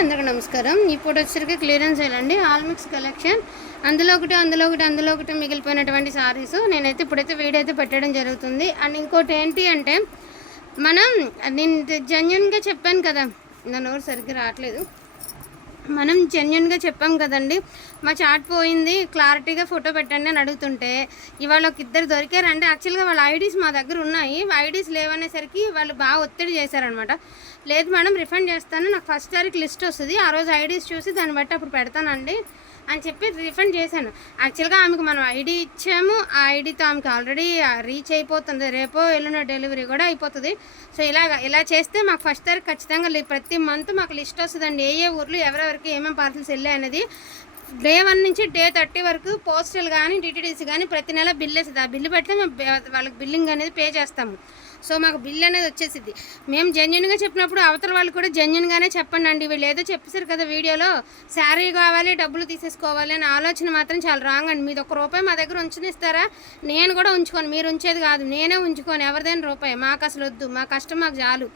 అందరికీ నమస్కారం. ఇప్పుడు వచ్చరికి క్లియరెన్స్ అండి ఆల్మిక్స్ కలెక్షన్. అందులో ఒకటి అందులో ఒకటి అందులో ఒకటి మిగిలిపోయినటువంటి సారీస్. నేనైతే ఇప్పుడైతే వీడియో అయితే పెట్టడం జరుగుతుంది. అండ్ ఇంకోటి ఏంటి అంటే మనం నేను జెన్యున్గా చెప్పాను కదా నా నోరు సరిగ్గా రావట్లేదు. మనం జెన్యున్గా చెప్పాం కదండి మా చాట్ పోయింది క్లారిటీగా ఫోటో పెట్టండి అని అడుగుతుంటే ఇవాళ ఒక ఇద్దరు దొరికారంటే యాక్చువల్గా వాళ్ళ ఐడీస్ మా దగ్గర ఉన్నాయి. ఐడీస్ లేవనేసరికి వాళ్ళు బాగా ఒత్తిడి చేశారనమాట లేదు మేడం రిఫండ్ చేస్తాను. నాకు ఫస్ట్ తారీఖు లిస్ట్ వస్తుంది. ఆ రోజు ఐడీస్ చూసి దాన్ని బట్టి అప్పుడు పెడతానండి అని చెప్పి రిఫండ్ చేశాను. యాక్చువల్గా ఆమెకు మనం ఐడి ఇచ్చాము. ఆ ఐడితో ఆమెకు ఆల్రెడీ రీచ్ అయిపోతుంది. రేపో వెళ్ళిన డెలివరీ కూడా అయిపోతుంది. సో ఇలాగ ఇలా చేస్తే మాకు ఫస్ట్ తారీఖు ఖచ్చితంగా ప్రతి మంత్ మాకు లిస్ట్ వస్తుందండి. ఏ ఏ ఊర్లు ఎవరెవరికి ఏమేమి పార్సల్స్ వెళ్ళాయి అనేది. డే వన్ నుంచి డే థర్టీ వరకు పోస్టల్ కానీ డిటిడిసి కానీ ప్రతి నెల బిల్ వేస్తుంది ఆ బిల్లు పెడితే మేము వాళ్ళకి బిల్లింగ్ అనేది పే చేస్తాము. సో మాకు బిల్ అనేది వచ్చేసింది మేము జెన్యున్గా చెప్పినప్పుడు అవతల వాళ్ళు కూడా జెన్యున్గానే చెప్పండి అండి వీళ్ళు ఏదో చెప్పేశారు కదా వీడియోలో. శారీ కావాలి డబ్బులు తీసేసుకోవాలి అనే ఆలోచన మాత్రం చాలా రాంగ్ అండి. మీది ఒక రూపాయి మా దగ్గర ఉంచునిస్తారా నేను కూడా ఉంచుకోను. మీరు ఉంచేది కాదు. నేనే ఉంచుకోను. ఎవరిదైనా రూపాయి. మాకు అసలు వద్దు. మా కష్టం మాకు చాలు.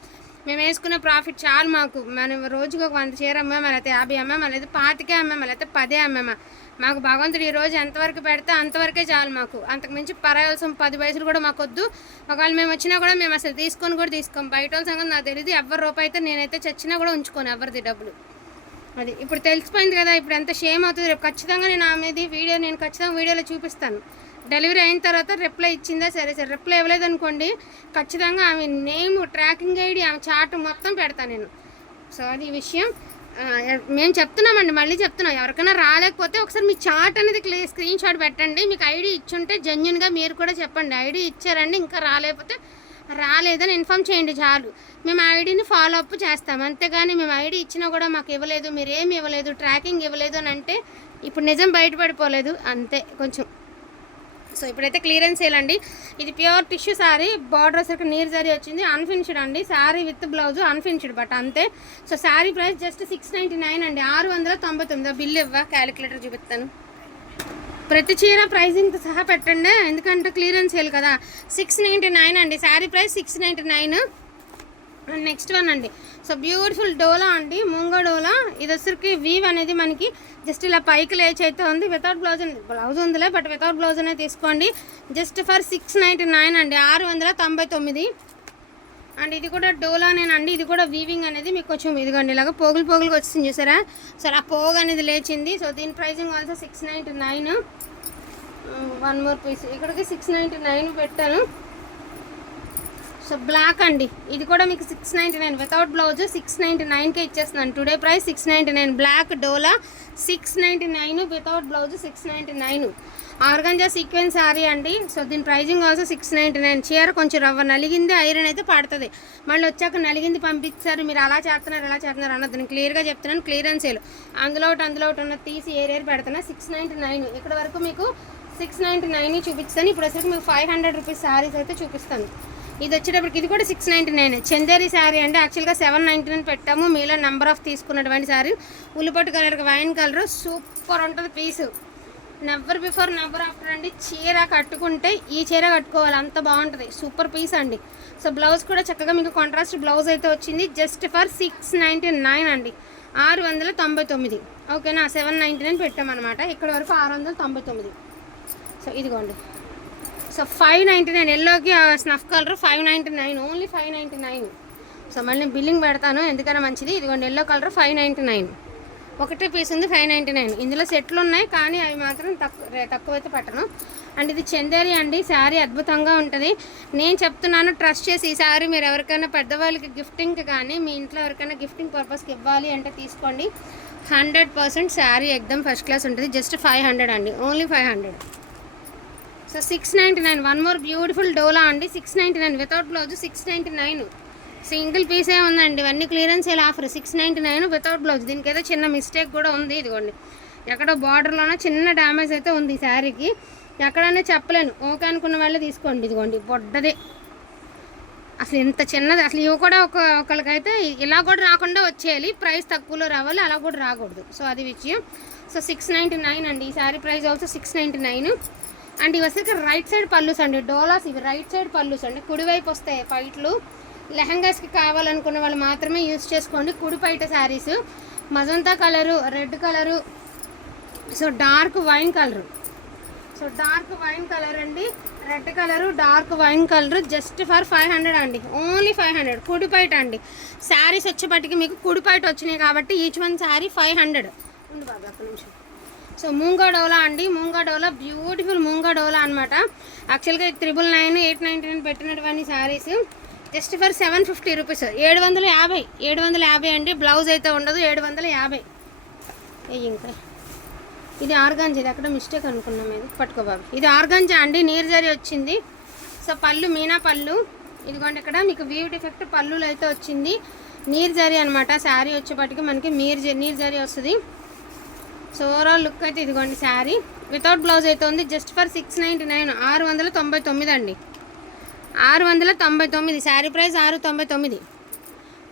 మేము వేసుకున్న ప్రాఫిట్ చాలు మాకు. మనం రోజుకు ఒక వంద చీర అమ్మామా లేకపోతే యాభై అమ్మామా లేదా పాతికే అమ్మామా లేకపోతే పదే అమ్మామా. మాకు భగవంతుడు ఈరోజు ఎంతవరకు పెడితే అంతవరకే చాలు మాకు. అంతకుమించి పరాయాల్సిన పది పైసలు కూడా మాకు వద్దు ఒకవేళ మేము వచ్చినా కూడా మేము అసలు తీసుకొని కూడా తీసుకోం. బయట వాళ్ళ సంగతి నాకు తెలియదు ఎవరి రూపాయి అయితే నేనైతే చచ్చినా కూడా ఉంచుకోను ఎవరిది డబ్బులు. అది ఇప్పుడు తెలిసిపోయింది కదా ఇప్పుడు ఎంత షేమ్ అవుతుంది. రేపు ఖచ్చితంగా నేను ఆమెది వీడియో నేను ఖచ్చితంగా వీడియోలో చూపిస్తాను. డెలివరీ అయిన తర్వాత రిప్లై ఇచ్చిందా? సరే సరే. రిప్లై ఇవ్వలేదు అనుకోండి ఖచ్చితంగా ఆమె నేమ్ ట్రాకింగ్ ఐడి ఆమె చార్ట్ మొత్తం పెడతాను నేను. సో అది విషయం. మేము చెప్తున్నామండి మళ్ళీ చెప్తున్నాం. ఎవరికైనా రాలేకపోతే ఒకసారి మీ చార్ట్ అనేది క్లీ స్క్రీన్ షాట్ పెట్టండి. మీకు ఐడి ఇచ్చుంటే జెన్యున్గా మీరు కూడా చెప్పండి. ఐడి ఇచ్చారండి ఇంకా రాలేకపోతే రాలేదని ఇన్ఫామ్ చేయండి చాలు. మేము ఐడిని ఫాలో అప్ చేస్తాం. అంతేగాని మేము ఐడి ఇచ్చినా కూడా మాకు ఇవ్వలేదు మీరు ఏమి ఇవ్వలేదు ట్రాకింగ్ ఇవ్వలేదు అని అంటే ఇప్పుడు నిజం బయటపడిపోలేదు. అంతే కొంచెం. సో ఇప్పుడైతే క్లియరెన్స్ చేయాలండి. ఇది ప్యూర్ టిష్యూ శారీ బార్డర్ వచ్చరికి నీరు జరీ వచ్చింది అన్ఫినిష్డ్ అండి. Sari with blouse unfinished but అంతే. So sari price just six ninety nine అండి. ఆరు వందల తొంభై తొమ్మిది. బిల్ ఇవ్వ క్యాలిక్యులేటర్ చూపిస్తాను. ప్రతి చీర ప్రైజింగ్తో సహా పెట్టండి. ఎందుకంటే క్లియరెన్స్ సేల్ కదా. సిక్స్ నైంటీ నైన్ అండి. Sari price six ninety nine and next one అండి. సో బ్యూటిఫుల్ డోలా అండి. ముంగ డోలా ఇది వచ్చరికి వీవ్ అనేది మనకి జస్ట్ ఇలా పైకి లేచి అయితే ఉంది వితౌట్ బ్లౌజ్ బ్లౌజ్ ఉందిలే బట్ వితౌట్ బ్లౌజ్ అనేది తీసుకోండి. Just for six ninety nine అండి. ఆరు వందల తొంభై తొమ్మిది. అండ్ ఇది కూడా డోలానేనండి. ఇది కూడా వీవింగ్ అనేది మీకు కొంచెం ఇదిగోండి. ఇలాగ పోగులు పోగులుగా వచ్చింది చూసారా? సరే ఆ పోగు అనేది లేచింది. సో దీని pricing also six ninety nine one more piece ఇక్కడికి సిక్స్ నైంటీ నైన్ పెట్టాను. సో బ్లాక్ అండి. ఇది కూడా మీకు six ninety nine without blouse six ninety నైన్కే ఇచ్చేస్తున్నాను. Today price six ninety nine black Dola six ninety nine without blouse six ninety nine organza sequence sari అండి. So దీని pricing also six ninety nine చీర కొంచెం రవ్వ నలిగింది iron అయితే పడుతుంది. మళ్ళీ వచ్చాక నలిగింది పంపించారు మీరు అలా చేస్తున్నారు ఎలా చేస్తున్నారు అన్నది నేను క్లియర్గా చెప్తున్నాను. క్లియరెన్స్ సేల్ అందులో ఒకటి అందులో ఒకటి ఉన్నది తీసి ఏరియర్ పెడుతున్నా. సిక్స్ నైంటీ నైన్ ఇక్కడ వరకు మీకు సిక్స్ నైంటీ నైన్ చూపిస్తాను. ఇప్పుడు వచ్చేసరికి మీకు ఫైవ్ హండ్రెడ్ రూపీస్ శారీస్ అయితే చూపిస్తాను. ఇది వచ్చేటప్పటికి ఇది కూడా six ninety nine Chanderi sari అంటే యాక్చువల్గా సెవెన్ నైంటీ నైన్ పెట్టాము. మీలో నెంబర్ ఆఫ్ తీసుకున్నటువంటి శారీ ఉల్లిపట్టు కలర్ వైన్ కలర్ సూపర్ ఉంటుంది piece never before never after అండి. చీర కట్టుకుంటే ఈ చీర కట్టుకోవాలి. అంత బాగుంటుంది. సూపర్ పీస్ అండి. సో బ్లౌజ్ కూడా చక్కగా మీకు కాంట్రాస్ట్ బ్లౌజ్ అయితే వచ్చింది. Just for six ninety nine అండి. ఆరు వందల తొంభై తొమ్మిది. ఓకేనా సెవెన్ నైంటీ నైన్ పెట్టామన్నమాట. ఇక్కడ వరకు ఆరు వందల తొంభై తొమ్మిది. సో ఇదిగోండి. సో ఫైవ్ నైంటీ నైన్ ఎల్లోకి snuff colour five ninety nine only five ninety nine so మళ్ళీ బిల్లింగ్ పెడతాను. ఎందుకైనా మంచిది. ఇదిగోండి yellow colour five ninety nine ఒకటే పీస్ ఉంది ఫైవ్ నైంటీ నైన్ ఇందులో సెట్లు ఉన్నాయి కానీ అవి మాత్రం తక్కువ తక్కువ అయితే పట్టను. అండ్ ఇది చందేరి అండి. శారీ అద్భుతంగా ఉంటుంది. నేను చెప్తున్నాను ట్రస్ట్ చేసి ఈ శారీ మీరు ఎవరికైనా పెద్దవాళ్ళకి గిఫ్టింగ్కి కానీ మీ ఇంట్లో ఎవరికైనా గిఫ్టింగ్ పర్పస్కి ఇవ్వాలి అంటే తీసుకోండి. హండ్రెడ్ పర్సెంట్ శారీ ఎగ్దమ్ ఫస్ట్ క్లాస్ ఉంటుంది. జస్ట్ ఫైవ్ హండ్రెడ్ అండి. Only five hundred so six ninety nine. One more beautiful Dola అండి. Six ninety nine. Without blouse six ninety nine. Single పీసే ఉందండి. ఇవన్నీ క్లియరెన్స్ ఇలా offer? Six ninety nine without blouse. దీనికి ఏదో చిన్న మిస్టేక్ కూడా ఉంది. ఇదిగోండి. ఎక్కడో బార్డర్లోనో చిన్న డ్యామేజ్ అయితే ఉంది ఈ శారీకి. ఎక్కడనే చెప్పలేను. ఓకే అనుకున్న వాళ్ళే తీసుకోండి. ఇదిగోండి. బొడ్డదే. అసలు ఇంత చిన్నది. అసలు ఇవి కూడా ఒక ఒకరికైతే ఇలా కూడా రాకుండా వచ్చేయాలి. ప్రైస్ తక్కువలో రావాలి. అలా కూడా రాకూడదు. సో అది విషయం. సో సిక్స్ నైంటీ నైన్ అండి. ఈ sari price also six ninety nine. And ఇవి వచ్చేసరికి రైట్ సైడ్ పళ్ళుస్ అండి. డోలాస్ ఇవి రైట్ సైడ్ పళ్ళుస్ అండి. కుడివైపు వస్తాయి పైట్లు. లెహంగాస్కి కావాలనుకున్న వాళ్ళు మాత్రమే యూస్ చేసుకోండి. కుడి పైట saris magenta colour red colour. So dark wine colour. So dark wine colour అండి. Red colour dark wine colour. Just for five hundred అండి. ఓన్లీ ఫైవ్ హండ్రెడ్ కుడిపైట అండి. శారీస్ వచ్చేపటికి మీకు కుడిపైట వచ్చినాయి కాబట్టి each one sari five hundred ఉంది బాబు ఒక్క నిమిషం. సో మూంగా డోలా అండి. మూంగా డోలా బ్యూటిఫుల్ మూంగా డోలా అనమాట యాక్చువల్గా triple nine eight ninety nine పెట్టినటువంటి saris just for seven fifty rupees ఏడు వందల యాభై ఏడు వందల యాభై అండి. బ్లౌజ్ అయితే ఉండదు ఏడు వందల యాభై ఇంకా ఇది ఆర్గాంజా ఇది అక్కడ మిస్టేక్ అనుకున్నాం ఇది పట్టుకోబాబు ఇది ఆర్గాంజా అండి నీరు జరి వచ్చింది. సో పళ్ళు మీనా పళ్ళు. ఇదిగోండి ఇక్కడ మీకు వ్యూ డిఫెక్ట్ పళ్ళులో అయితే వచ్చింది. నీరు జరి అనమాట శారీ వచ్చేపటికి మనకి మీర్ జరి నీరు జరి వస్తుంది. సో ఓవరాల్ లుక్ అయితే ఇదిగోండి శారీ. వితౌట్ బ్లౌజ్ అయితే ఉంది. Just for six ninety nine ఆరు వందల తొంభై తొమ్మిది అండి. ఆరు వందల తొంభై తొమ్మిది. శారీ ప్రైస్ ఆరు తొంభై తొమ్మిది.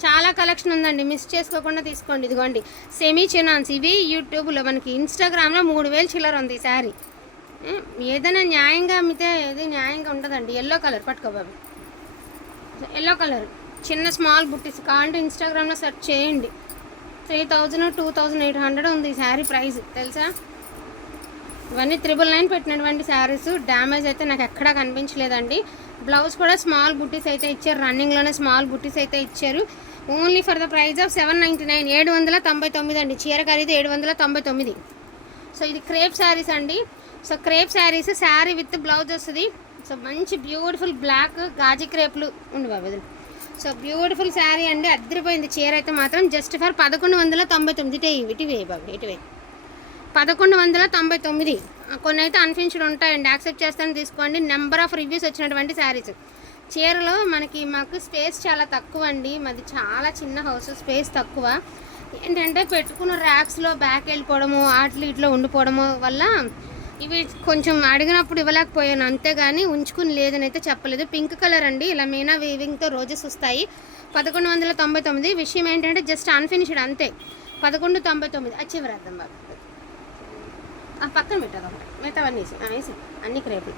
చాలా కలెక్షన్ ఉందండి. మిస్ చేసుకోకుండా తీసుకోండి. ఇదిగోండి. సెమీ చినాన్స్ ఇవి యూట్యూబ్లో మనకి ఇన్స్టాగ్రామ్లో మూడు వేలు చిల్లర ఉంది ఈ శారీ ఏదైనా న్యాయంగా అమ్మితే ఏది న్యాయంగా ఉంటుందండి ఎల్లో కలర్ పట్టుకో బాబు ఎల్లో కలర్ చిన్న స్మాల్ బుట్టీస్ కావాలంటే ఇన్స్టాగ్రామ్లో సెర్చ్ చేయండి. Three thousand two thousand eight hundred ఉంది ఈ శారీ ప్రైస్. తెలుసా? ఇవన్నీ త్రిబుల్ నైన్ పెట్టినటువంటి శారీస్. డ్యామేజ్ అయితే నాకు ఎక్కడా కనిపించలేదండి. బ్లౌజ్ కూడా స్మాల్ బుట్టీస్ అయితే ఇచ్చారు. రన్నింగ్లోనే స్మాల్ బుట్టీస్ అయితే ఇచ్చారు. Only for the price of seven ninety nine ఏడు వందల తొంభై తొమ్మిది అండి. చీర ఖరీదు ఏడు వందల తొంభై తొమ్మిది. సో ఇది క్రేప్ శారీస్ అండి. So crepe saris sari with blouse వస్తుంది. సో మంచి బ్యూటిఫుల్ బ్లాక్ గాజీ క్రేప్లు ఉండి బాబు సో బ్యూటిఫుల్ శారీ అండి. అద్దరిపోయింది. చీర అయితే మాత్రం జస్ట్ ఫర్ పదకొండు వందల తొంభై తొమ్మిది ఇటే ఇటు బాబు ఇటు పదకొండు వందల తొంభై తొమ్మిది. కొన్ని అయితే అన్ఫినిష్డ్ ఉంటాయండి. యాక్సెప్ట్ చేస్తాను తీసుకోండి. నెంబర్ ఆఫ్ రివ్యూస్ వచ్చినటువంటి శారీస్. చీరలో మనకి మాకు స్పేస్ చాలా తక్కువ అండి మాది చాలా చిన్న హౌస్ స్పేస్ తక్కువ. ఏంటంటే పెట్టుకున్న ర్యాక్స్లో బ్యాక్ వెళ్ళిపోవడము ఆటలు ఇట్లా ఉండిపోవడము వల్ల ఇవి కొంచెం అడిగినప్పుడు ఇవ్వలేకపోయాను అంతేగాని ఉంచుకుని లేదని అయితే చెప్పలేదు. పింక్ కలర్ అండి ఇలా మీనా వీవింగ్తో రోజెస్ వస్తాయి. పదకొండు వందల తొంభై తొమ్మిది. విషయం ఏంటంటే జస్ట్ అన్ఫినిష్డ్ అంతే. పదకొండు తొంభై తొమ్మిది. అచ్చి వ్రాద్దాం బాబు పక్కన పెట్టదు మిగతా అన్నీ వేసి వేసి అన్ని క్రేపులు.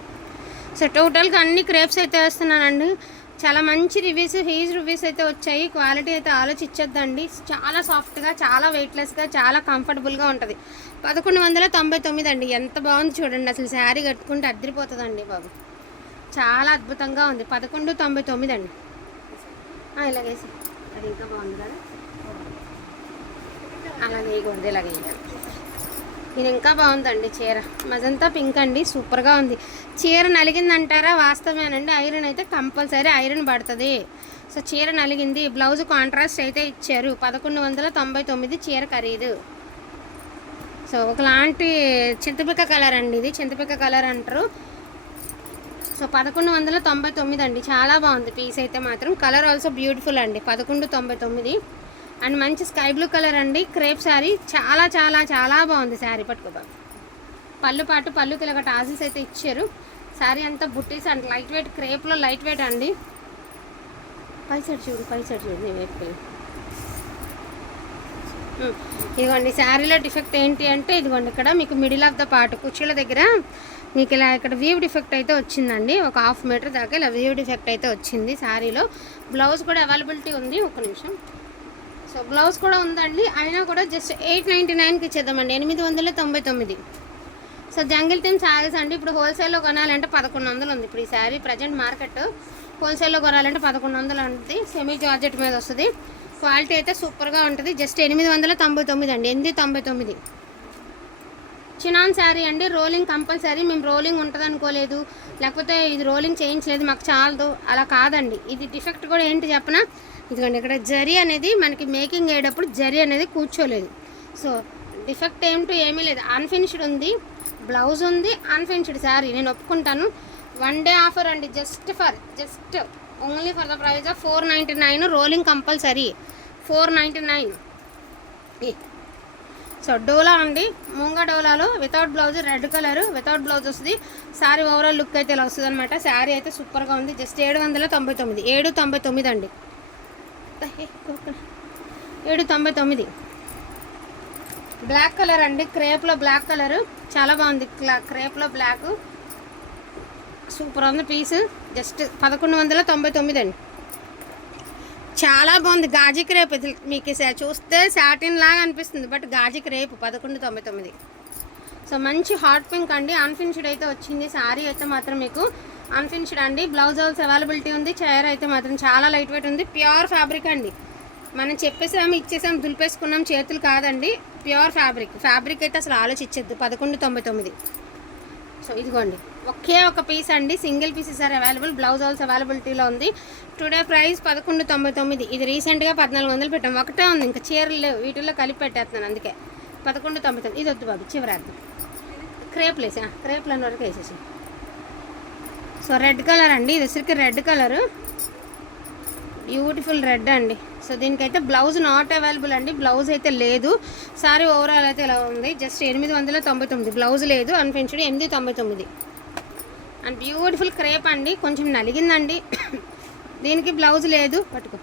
సో టోటల్గా అన్ని క్రేప్స్ అయితే వేస్తున్నానండి. చాలా మంచి రివ్యూస్ హీజ్ రివ్యూస్ అయితే వచ్చాయి. క్వాలిటీ అయితే ఆలోచించొద్దండి. చాలా సాఫ్ట్గా చాలా వెయిట్లెస్గా చాలా కంఫర్టబుల్గా ఉంటుంది. పదకొండు వందల తొంభై తొమ్మిది అండి. ఎంత బాగుంది చూడండి. అసలు శారీ కట్టుకుంటే అద్దరిపోతుందండి బాబు. చాలా అద్భుతంగా ఉంది. పదకొండు తొంభై తొమ్మిది అండి. ఇలాగేసి. అది ఇంకా బాగుంది కదా? అలాగే ఉంది ఇలాగే వేయాలి. ఇది ఇంకా బాగుందండి చీర. మజంతా పింక్ అండి సూపర్గా ఉంది. చీర నలిగిందంటారా? వాస్తవేనండి ఐరన్ అయితే కంపల్సరీ ఐరన్ పడుతుంది. సో చీర నలిగింది. బ్లౌజ్ కాంట్రాస్ట్ అయితే ఇచ్చారు. పదకొండు వందల తొంభై తొమ్మిది చీర ఖరీదు. సో ఒకలాంటి చింతపిక్క కలర్ అండి ఇది. చింతపిక్క కలర్ అంటారు. సో పదకొండు వందల తొంభై తొమ్మిది అండి. చాలా బాగుంది. పీస్ అయితే మాత్రం. కలర్ ఆల్సో బ్యూటిఫుల్ అండి. పదకొండు తొంభై తొమ్మిది. అండ్ మంచి స్కై బ్లూ కలర్ అండి. క్రేప్ శారీ. చాలా చాలా చాలా బాగుంది శారీ పట్టుకో పళ్ళు పాటు పళ్ళుకి ఇలాగ టాజిల్స్ అయితే ఇచ్చారు. శారీ అంతా బుట్టీస్ అండ్ లైట్ వెయిట్ క్రేప్లో లైట్ వెయిట్ అండి. పై సైడ్ చూడు పై సైడ్ చూడు నీ వైపుకి ఇదిగోండి శారీలో డిఫెక్ట్ ఏంటి అంటే ఇదిగోండి ఇక్కడ మీకు మిడిల్ ఆఫ్ ద పార్ట్ కుర్చీల దగ్గర మీకు ఇలా ఇక్కడ వీవ్ డిఫెక్ట్ అయితే వచ్చిందండి. ఒక హాఫ్ మీటర్ దాకా ఇలా వీవ్ డిఫెక్ట్ అయితే వచ్చింది శారీలో. బ్లౌజ్ కూడా అవైలబిలిటీ ఉంది. ఒక నిమిషం. సో బ్లౌజ్ కూడా ఉందండి. అయినా కూడా జస్ట్ ఎయిట్ నైంటీ నైన్కి ఇచ్చేద్దామండి. ఎనిమిది వందల తొంభై తొమ్మిది. సో జంగిల్ థీమ్ శారీస్ అండి. ఇప్పుడు హోల్సేల్లో కొనాలంటే పదకొండు వందలు ఉంది. ఇప్పుడు ఈ శారీ ప్రజెంట్ మార్కెట్ హోల్సేల్లో కొనాలంటే పదకొండు వందలు ఉంటుంది సెమీ జార్జెట్ మీద వస్తుంది. క్వాలిటీ అయితే సూపర్గా ఉంటుంది. జస్ట్ ఎనిమిది వందల తొంభై తొమ్మిది అండి. ఎనిమిది తొంభై తొమ్మిది. చినాన్ శారీ అండి. Rolling compulsory. మేము రోలింగ్ ఉంటుంది అనుకోలేదు లేకపోతే ఇది రోలింగ్ చేయించలేదు. మాకు చాలదు. అలా కాదండి. ఇది డిఫెక్ట్ కూడా ఏంటి చెప్పనా? ఇదిగోండి ఇక్కడ జరి అనేది మనకి మేకింగ్ అయ్యేటప్పుడు జరి అనేది కూర్చోలేదు. సో డిఫెక్ట్ ఏమిటో ఏమీ లేదు. అన్ఫినిష్డ్ ఉంది బ్లౌజ్ ఉంది అన్ఫినిష్డ్ శారీ. నేను ఒప్పుకుంటాను. వన్ డే ఆఫర్ అండి just for just only for the price of four ninety nine rolling compulsory four ninety nine so డోలా అండి ముంగ డోలాలో without blouse red colour without blouse వస్తుంది. శారీ ఓవరాల్ లుక్ అయితే ఇలా వస్తుంది అనమాట శారీ అయితే సూపర్గా ఉంది జస్ట్ ఏడు వందల తొంభై తొమ్మిది ఏడు తొంభై తొమ్మిది అండి. ఏడు తొంభై తొమ్మిది. బ్లాక్ కలర్ అండి. క్రేప్లో బ్లాక్ కలర్. చాలా బాగుంది. క్లా- క్రేప్లో బ్లాక్. సూపర్ ఉంది పీస్. జస్ట్ పదకొండు వందల తొంభై తొమ్మిది అండి. చాలా బాగుంది. గాజీ క్రేప్ ఇది మీకు చూస్తే సాటిన్ లాగా అనిపిస్తుంది. బట్ గాజీ క్రేప్ పదకొండు తొంభై తొమ్మిది. సో మంచి హాట్ పింక్ అండి. అన్ఫినిష్డ్ అయితే వచ్చింది. శారీ అయితే మాత్రం మీకు అన్ఫినిష్డ్ అండి బ్లౌజ్ హౌల్స్ అవైలబిలిటీ ఉంది. చైర్ అయితే మాత్రం చాలా లైట్ వెయిట్ ఉంది. ప్యూర్ ఫ్యాబ్రిక్ అండి. మనం చెప్పేసాము ఇచ్చేసాం దులిపేసుకున్నాం. చేతులు కాదండి. Pure fabric. ఫ్యాబ్రిక్ అయితే అసలు ఆలోచించద్దు. పదకొండు తొంభై తొమ్మిది. సో ఇదిగోండి. ఒకే ఒక పీస్ అండి. Single pieces are available. Blouse also అవైలబిలిటీలో ఉంది. టుడే ప్రైస్ పదకొండు తొంభై తొమ్మిది. ఇది రీసెంట్గా పద్నాలుగు వందలు పెట్టాం. ఒకటే ఉంది. ఇంకా చీరలు లేవు. వీటిల్లో కలిపి పెట్టేస్తున్నాను. అందుకే. పదకొండు తొంభై తొమ్మిది. ఇది వద్దు బాబు. చివరాద్దాం క్రేప్లు వేసా క్రేప్లు అన్న వరకు వేసేసి సో రెడ్ కలర్ అండి. ఇది వచ్చరికి రెడ్ కలరు. బ్యూటిఫుల్ రెడ్ అండి. సో దీనికైతే బ్లౌజ్ నాట్ అవైలబుల్ అండి. బ్లౌజ్ అయితే లేదు. సారీ ఓవరాల్ అయితే ఇలా ఉంది? జస్ట్ ఎనిమిది వందల తొంభై తొమ్మిది. బ్లౌజ్ లేదు అనిపించడం. ఎనిమిది తొంభై తొమ్మిది. అండ్ బ్యూటిఫుల్ క్రేప్ అండి. కొంచెం నలిగిందండి. దీనికి బ్లౌజ్ లేదు. పట్టుకో.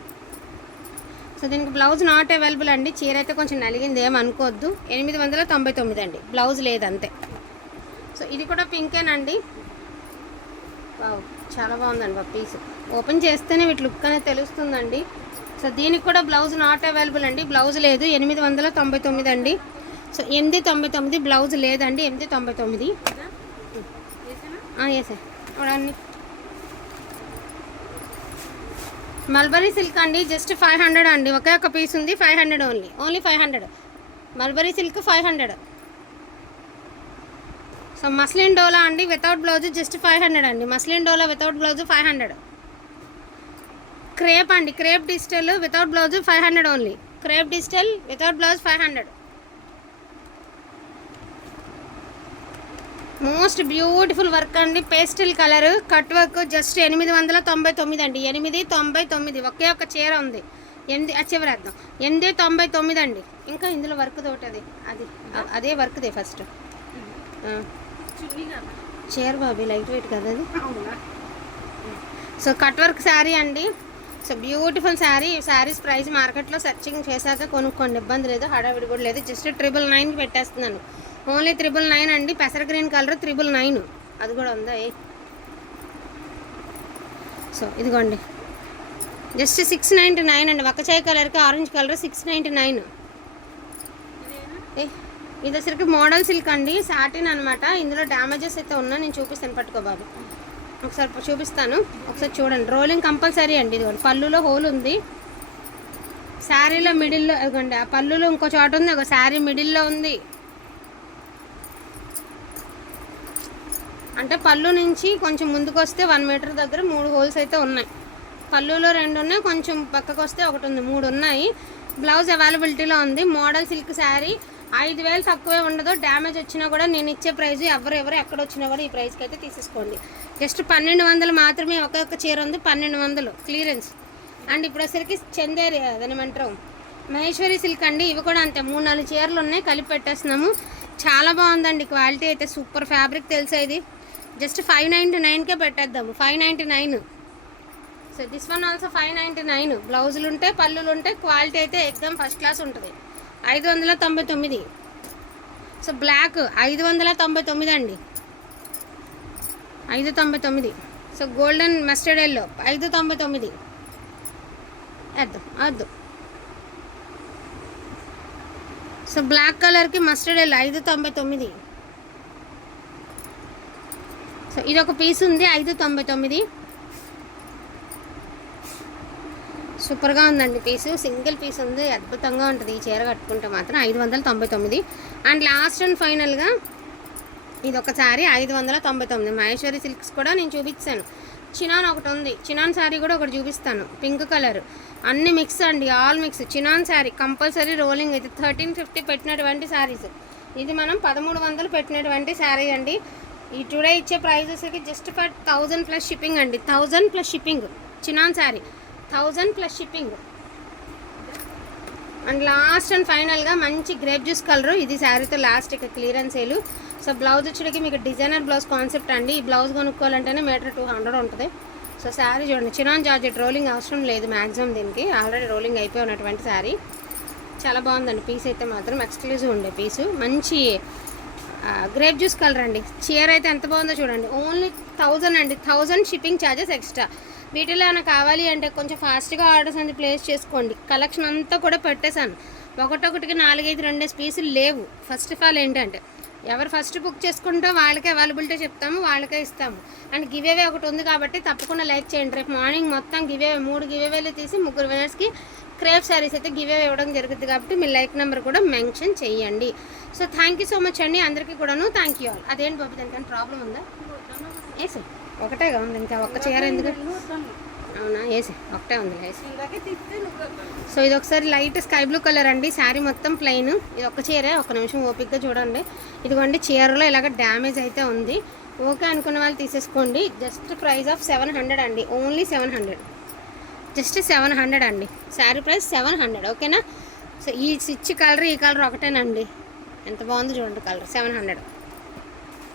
సో దీనికి బ్లౌజ్ నాట్ అవైలబుల్ అండి. చీర అయితే కొంచెం నలిగింది. ఏం అనుకోవద్దు. ఎనిమిది వందల తొంభై తొమ్మిది అండి. బ్లౌజ్ లేదంతే. సో ఇది కూడా పింకేనండి చాలా బాగుందండి బాబు పీస్. ఓపెన్ చేస్తేనే వీటి లుక్ అనేది తెలుస్తుందండి. సో దీనికి కూడా బ్లౌజ్ నాట్ అవైలబుల్ అండి. బ్లౌజ్ లేదు. ఎనిమిది వందల తొంభై తొమ్మిది అండి. సో ఎనిమిది తొంభై తొమ్మిది బ్లౌజ్ లేదండి. ఎనిమిది తొంభై తొమ్మిది. వేసా అన్ని. మల్బరీ సిల్క్ అండి. జస్ట్ ఫైవ్ హండ్రెడ్ అండి. ఒకే ఒక పీస్ ఉంది. Five hundred only. Only five hundred. Mulberry silk five hundred. So muslin డోలా అండి without blouse just five hundred అండి. మస్లిన్ డోలా without blouse five hundred. Crepe అండి crepe digital without blouse five hundred only. Crepe digital without blouse five hundred. Most beautiful work అండి pastel colour cut work just ఎనిమిది వందల తొంభై తొమ్మిది అండి. ఎనిమిది తొంభై తొమ్మిది ఒకే ఒక చీర ఉంది. ఎనిమిది ఆ చివరేద్దాం ఎనిమిది తొంభై తొమ్మిది అండి. ఇంకా ఇందులో వర్క్ తోటి అది అది అదే వర్క్దే ఫస్ట్ చీర బాబీ లైట్ వెయిట్ కదా అది? సో కట్ వర్క్ శారీ అండి. So beautiful sari. Saris price మార్కెట్లో సెర్చింగ్ చేశాక కొనుక్కోండి. ఇబ్బంది లేదు హడావిడి కూడా లేదు. జస్ట్ ట్రిపుల్ నైన్కి పెట్టేస్తున్నాను. ఓన్లీ త్రిబుల్ నైన్ అండి. పెసర గ్రీన్ కలర్ త్రిబుల్ నైన్ అది కూడా ఉందా? సో ఇదిగోండి. జస్ట్ సిక్స్ నైంటీ నైన్ అండి. వక్కచాయ్ కలర్కి orange colour six ninety nine ఏ? ఇది వచ్చరికి మోడల్ సిల్క్ అండి సాటిన్ అనమాట ఇందులో డ్యామేజెస్ అయితే ఉన్నా నేను చూపిస్తాను పట్టుకో బాబు. ఒకసారి చూపిస్తాను ఒకసారి చూడండి. రోలింగ్ కంపల్సరీ అండి ఇదిగోండి. పళ్ళులో హోల్ ఉంది. శారీలో మిడిల్లో ఇదిగోండి ఆ పళ్ళులో ఇంకో చోట ఉంది ఒక శారీ మిడిల్లో ఉంది. అంటే పళ్ళు నుంచి కొంచెం ముందుకు వస్తే వన్ మీటర్ దగ్గర మూడు హోల్స్ అయితే ఉన్నాయి. పళ్ళులో రెండు ఉన్నాయి కొంచెం పక్కకు వస్తే ఒకటి ఉంది మూడు ఉన్నాయి. బ్లౌజ్ అవైలబిలిటీలో ఉంది. మోడల్ సిల్క్ శారీ ఐదు వేలు తక్కువే ఉండదు. డ్యామేజ్ వచ్చినా కూడా నేను ఇచ్చే ప్రైజ్ ఎవరు ఎవరు ఎక్కడ వచ్చినా కూడా ఈ ప్రైస్కి అయితే తీసేసుకోండి. జస్ట్ పన్నెండు వందలు మాత్రమే ఒక్కొక్క చీర ఉంది. పన్నెండు వందలు క్లియరెన్స్. అండ్ ఇప్పుడు వచ్చరికి చందేరి అదనమంటారు మహేశ్వరి సిల్క్ అండి. ఇవి కూడా అంతే. మూడు నాలుగు చీరలు ఉన్నాయి. కలిపి పెట్టేస్తున్నాము. చాలా బాగుందండి. క్వాలిటీ అయితే సూపర్ ఫ్యాబ్రిక్ తెలుసా ఇది? జస్ట్ ఫైవ్ నైంటీ నైన్కే పెట్టేద్దాము. Five ninety nine. So this one also five ninety nine. బ్లౌజులు ఉంటాయి పళ్ళులు ఉంటాయి క్వాలిటీ అయితే ఎగ్జామ్ ఫస్ట్ క్లాస్ ఉంటుంది. ఐదు వందల తొంభై తొమ్మిది. సో బ్లాక్ ఐదు వందల తొంభై తొమ్మిది అండి. ఐదు తొంభై తొమ్మిది. సో గోల్డెన్ మస్టర్డ్ ఎల్లో ఐదు తొంభై తొమ్మిది. వద్దు వద్దు సో బ్లాక్ కలర్కి మస్టర్డ్ ఎల్లో ఐదు తొంభై తొమ్మిది. సో ఇది ఒక పీస్ ఉంది ఐదు తొంభై తొమ్మిది. సూపర్గా ఉందండి పీసు. సింగిల్ పీస్ ఉంది. అద్భుతంగా ఉంటుంది. ఈ చీర కట్టుకుంటే మాత్రం ఐదు వందల తొంభై తొమ్మిది. అండ్ లాస్ట్ అండ్ ఫైనల్గా ఇది ఒక శారీ ఐదు వందల తొంభై తొమ్మిది. మహేశ్వరి సిల్క్స్ కూడా నేను చూపించాను చినాన్ ఒకటి ఉంది. చినాన్ శారీ కూడా ఒకటి చూపిస్తాను. Pink colour. అన్ని మిక్స్ అండి. All mix. Chinon sari compulsory rolling. ఇది థర్టీన్ ఫిఫ్టీ పెట్టినటువంటి శారీస్ ఇది మనం పదమూడు వందలు పెట్టినటువంటి శారీ అండి. ఈ టుడే ఇచ్చే ప్రైజెస్కి just for thousand plus shipping అండి. Thousand plus shipping chinon sari thousand plus shipping. And last and ఫైనల్గా మంచి గ్రేప్ జ్యూస్ కలరు. ఇది శారీతో లాస్ట్ ఇక క్లియరెన్స్ సేలు. సో బ్లౌజ్ వచ్చేటికి మీకు డిజైనర్ బ్లౌజ్ కాన్సెప్ట్ అండి. ఈ బ్లౌజ్ కొనుక్కోవాలంటేనే మీటర్ టూ హండ్రెడ్ ఉంటుంది. సో శారీ చూడండి చిరాన్ జార్జెట్ రోలింగ్ అవసరం లేదు మ్యాక్సిమం దీనికి. ఆల్రెడీ రోలింగ్ అయిపోయి ఉన్నటువంటి శారీ. చాలా బాగుందండి. పీస్ అయితే మాత్రం ఎక్స్క్లూజివ్ ఉండే పీసు. మంచి గ్రేప్ జ్యూస్ కలర్ అండి చీర అయితే ఎంత బాగుందో చూడండి. ఓన్లీ థౌజండ్ అండి. Thousand shipping charges extra. వీటిలో ఏమైనా కావాలి అంటే కొంచెం ఫాస్ట్గా ఆర్డర్స్ అనేది ప్లేస్ చేసుకోండి. కలెక్షన్ అంతా కూడా పెట్టేశాను. ఒకటొకటికి నాలుగైదు రెండేసి పీసులు లేవు. ఫస్ట్ ఆఫ్ ఆల్ ఏంటంటే ఎవరు ఫస్ట్ బుక్ చేసుకుంటో వాళ్ళకే అవైలబిలిటీ చెప్తాము వాళ్ళకే ఇస్తాము. అండ్ గివేవే ఒకటి ఉంది కాబట్టి తప్పకుండా లైక్ చేయండి. రేపు మార్నింగ్ మొత్తం గివేవే మూడు గివేవేలు తీసి ముగ్గురు వినర్స్కి క్రేప్ శారీస్ అయితే గివేవే ఇవ్వడం జరుగుతుంది కాబట్టి మీ లైక్ నెంబర్ కూడా మెన్షన్ చేయండి. So thank you so much అండి అందరికీ కూడాను. Thank you all. అదేంటి బాబు దానికైనా ప్రాబ్లం ఉందా? ఏ సార్ ఒకటేగా ఉంది ఇంకా ఒక్క చీర ఎందుకు? అవునా? వేసి ఒకటే ఉంది వేసి సో ఇది ఒకసారి లైట్ స్కై బ్లూ కలర్ అండి. శారీ మొత్తం ప్లెయిన్ ఇది ఒక చీరే ఒక నిమిషం ఓపిక్గా చూడండి. ఇదిగోండి చీరలో ఇలాగ డ్యామేజ్ అయితే ఉంది. ఓకే అనుకున్న వాళ్ళు తీసేసుకోండి. Just price of seven hundred అండి. Only seven hundred just seven hundred అండి. శారీ ప్రైస్ సెవెన్ హండ్రెడ్ ఓకేనా సో ఈ స్విచ్ కలర్ ఈ కలర్ ఒకటేనండి. ఎంత బాగుంది చూడండి కలర్ సెవెన్ హండ్రెడ్